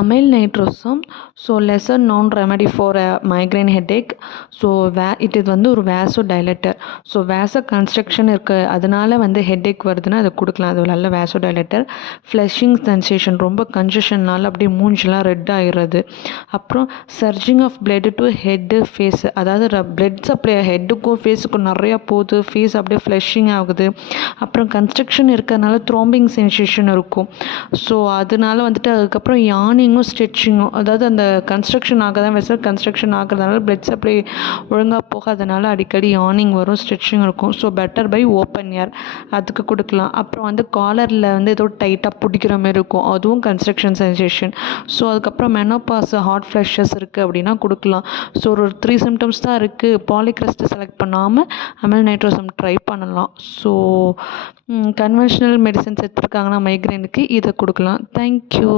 Amyl nitrosum, so lesser known remedy for a migraine headache. So it is வந்து ஒரு vasodilator. So வேச construction இருக்குது, அதனால வந்து headache வருதுன்னா அதை கொடுக்கலாம். அது நல்ல வேசோடைலேட்டர். ஃப்ளஷிங் சென்சேஷன், ரொம்ப கன்ஜஷன்னால அப்படியே மூஞ்சிலாம் ரெட் ஆகிடுறது. அப்புறம் surging of blood to head face, அதாவது பிளட் சப்ளை ஹெட்டுக்கும் ஃபேஸுக்கும் நிறையா போகுது, ஃபேஸ் அப்படியே ஃப்ளஷிங் ஆகுது. அப்புறம் கன்ஸ்ட்ரக்ஷன் இருக்கிறதுனால த்ரோம்பிங் சென்சேஷன் இருக்கும். ஸோ அதனால வந்துட்டு அதுக்கப்புறம் யானிங்கும் ஸ்ட்ரெச்சிங்கும், அதாவது அந்த கன்ஸ்ட்ரக்ஷன் ஆகதான் வெசல் கன்ஸ்ட்ரக்ஷன் ஆகிறதுனால பிளட் சப்ளை ஒழுங்காக போகாதனால அடிக்கடி யானிங் வரும், ஸ்ட்ரெச்சிங் இருக்கும். So better by open air, அதுக்கு கொடுக்கலாம். அப்புறம் வந்து காலரில் வந்து ஏதோ டைட்டாக பிடிக்கிற மாதிரி இருக்கும், அதுவும் கன்ஸ்ட்ரக்ஷன் சென்சேஷன். ஸோ அதுக்கப்புறம் மெனோபாஸ், ஹாட் ஃப்ளஷஸ் இருக்குது அப்படின்னா கொடுக்கலாம். ஸோ ஒரு 3 சிம்டம்ஸ் தான் இருக்குது. பாலிக்ரெஸ்ட் செலக்ட் பண்ணாமல் அமல் நைட்ரோசம் ட்ரை பண்ணலாம். ஸோ கன்வென்ஷனல் மெடிசன்ஸ் எடுத்துருக்காங்கன்னா மைக்ரைனுக்கு இதை கொடுக்கலாம். தேங்க்யூ.